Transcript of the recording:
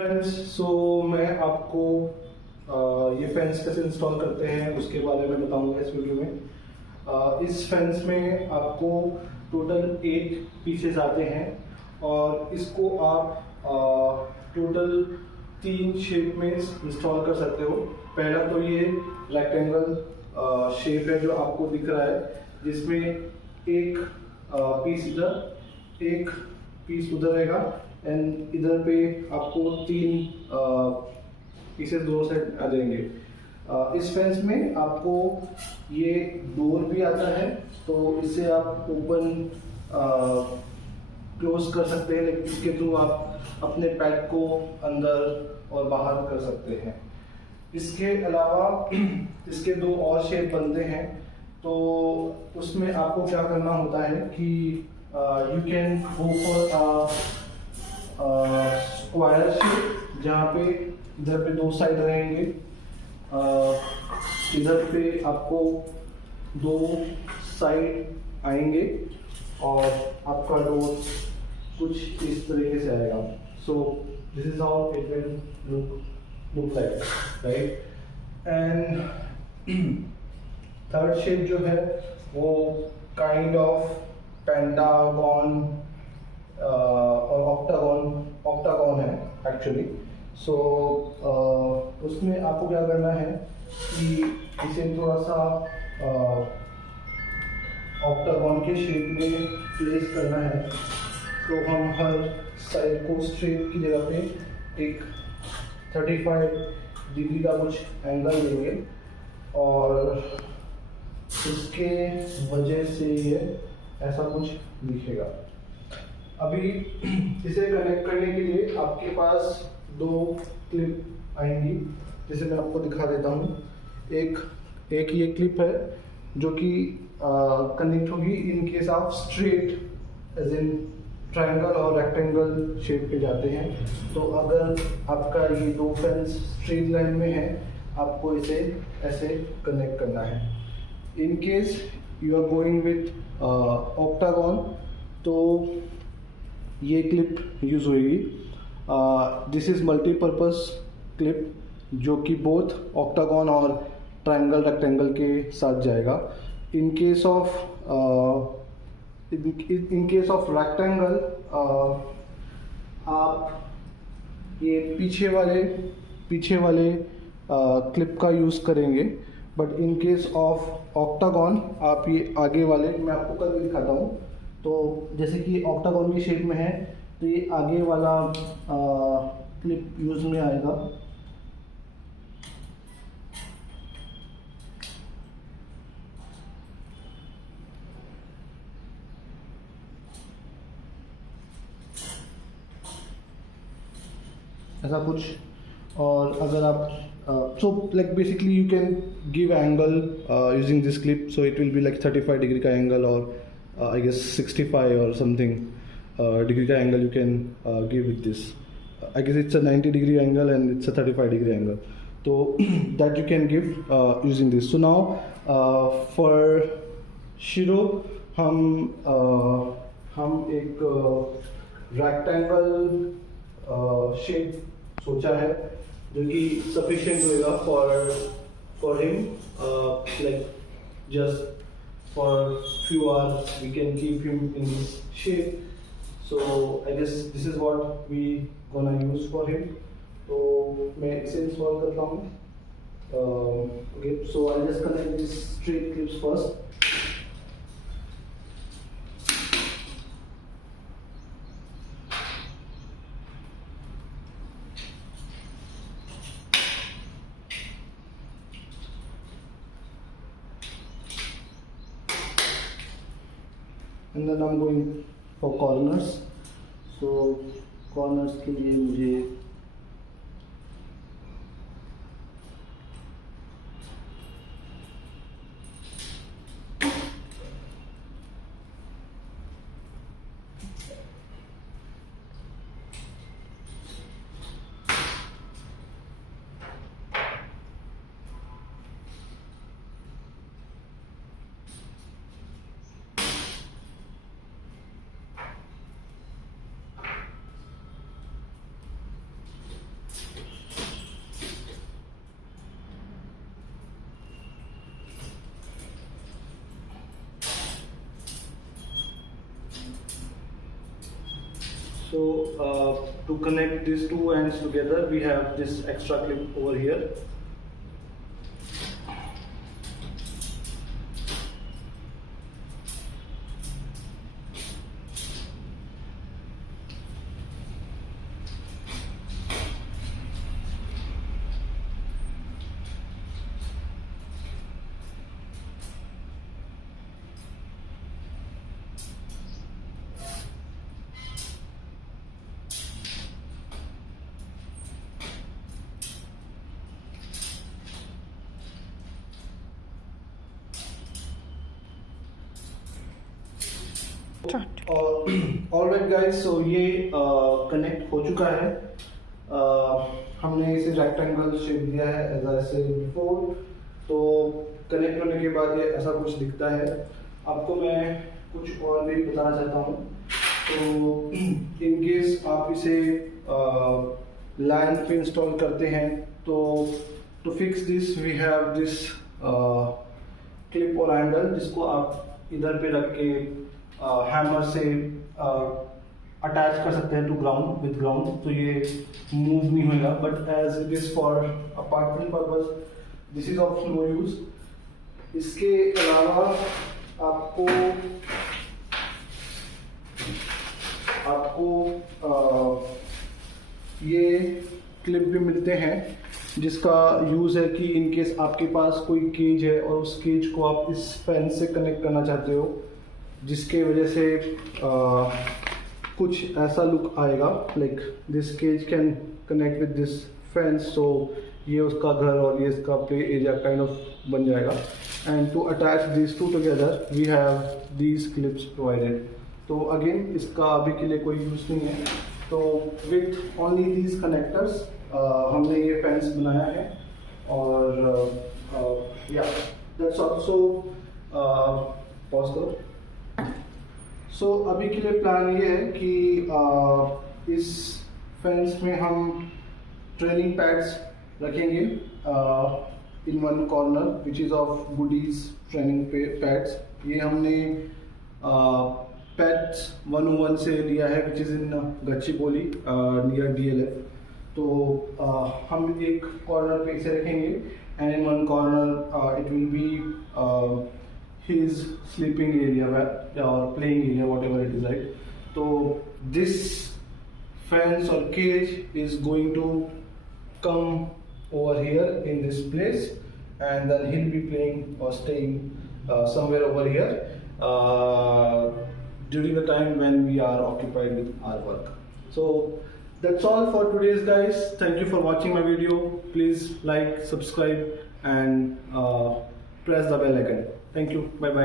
Friends, मैं आपको ये फेंस कैसे इंस्टॉल करते हैं उसके बारे में बताऊंगा इस वीडियो में। इस फेंस में आपको टोटल 8 पीसेस आते हैं और इसको आप टोटल 3 शेप में इंस्टॉल कर सकते हो। पहला तो ये रेक्टेंगल शेप है जो आपको दिख रहा है, जिसमें एक पीस इधर, एक पीस उधर रहेगा एंड इधर पे आपको 3 पीसेस दोनों साइड आ जाएंगे। इस फेंस में आपको ये डोर भी आता है, तो इसे आप ओपन क्लोज कर सकते हैं, लेकिन इसके थ्रू आप अपने पैड को अंदर और बाहर कर सकते हैं। इसके अलावा इसके 2 और शेप बनते हैं, तो उसमें आपको क्या करना होता है कि you can go for square shape, जहाँ पे इधर पे 2 साइड रहेंगे। इधर पे आपको 2 साइड आएंगे और आपका डोर कुछ इस तरीके से आएगा। So this is how it will look like, right. And third shape जो है वो काइंड ऑफ पेंटागन और ऑक्टागन है एक्चुअली। सो उसमें आपको क्या करना है कि इसे थोड़ा सा ऑक्टागन के शेप में प्लेस करना है। तो हम हर साइड को स्ट्रेट की जगह पे एक 35 डिग्री का कुछ एंगल लेंगे और इसके वजह से ये ऐसा कुछ दिखेगा। अभी इसे कनेक्ट करने के लिए आपके पास 2 क्लिप आएंगी, जिसे मैं आपको दिखा देता हूँ। एक ये क्लिप है जो कि कनेक्ट होगी इन केस आप स्ट्रेट एज इन ट्रायंगल और रेक्टेंगल शेप पे जाते हैं। तो अगर आपका ये 2 फेंस स्ट्रेट लाइन में है, आपको इसे ऐसे कनेक्ट करना है। In case you are going with octagon, तो ये क्लिप यूज होगी। दिस इज मल्टीपर्पज क्लिप जो कि बोथ ऑक्टागन और ट्रायंगल रेक्टेंगल के साथ जाएगा। इन केस ऑफ रेक्टेंगल आप ये पीछे वाले क्लिप का यूज़ करेंगे, but in case of octagon आप ये आगे वाले, मैं आपको करके दिखाता हूँ। तो जैसे कि ऑक्टागन की शेप में है, तो ये आगे वाला क्लिप यूज में आएगा। ऐसा कुछ। और अगर आप so like basically you can give angle using this clip, so it will be like 35 degree का angle or I guess 65 or something degree का angle you can give with this. I guess it's a 90 degree angle and it's a 35 degree angle, so that you can give using this. So now for Shiro हम एक rectangle shape सोचा है जो कि sufficient होएगा for him, like just for few hours we can keep him in this shape. So I guess this is what we gonna use for him. तो मैं इसे इंस्टॉल करता हूँ। Okay, so I just connect this straight clips first. And then I'm going for corners. So corners के लिए मुझे So to connect these two ends together, we have this extra clip over here. Alright guys, so ये connect हो चुका है। हमने इसे rectangle shape दिया है एज आई सेड बिफोर। तो कनेक्ट होने के बाद ये ऐसा कुछ दिखता है। आपको मैं कुछ और भी बताना चाहता हूँ। तो इन केस आप इसे लैंड पे इंस्टॉल करते हैं, तो to fix this we have this clip और हैंडल, जिसको आप इधर पे रख के हैमर से अटैच कर सकते हैं टू ग्राउंड विद ग्राउंड, तो ये मूव नहीं होगा। But as it is for apartment purpose, this is of no use. इसके अलावा आपको ये क्लिप भी मिलते हैं, जिसका यूज़ है कि इन केस आपके पास कोई केज है और उस केज को आप इस फैन से कनेक्ट करना चाहते हो, जिसके वजह से कुछ ऐसा लुक आएगा, like this cage can connect with this fence. So ये उसका घर और ये इसका प्ले एरिया काइंड ऑफ बन जाएगा। And to attach this two together we have these clips provided. तो अगेन इसका अभी के लिए कोई यूज़ नहीं है। तो विथ ओनली दीज कनेक्टर्स हमने ये फेंस बनाया है। और या दैट्स ऑल्सो पॉज करो। सो अभी के लिए प्लान ये है कि इस फेंस में हम ट्रेनिंग पैड्स रखेंगे in one corner which is of goodies training pads. ये हमने पैड्स 101 से लिया है, which is in Gachibowli near DLF। तो हम एक कॉर्नर पे इसे रखेंगे and in one corner it will be his sleeping area or playing area, whatever it is, right? So this fence or cage is going to come over here in this place, and then he'll be playing or staying somewhere over here during the time when we are occupied with our work. So that's all for today's, guys. Thank you for watching my video. Please like, subscribe and press the bell icon. Thank you. Bye bye.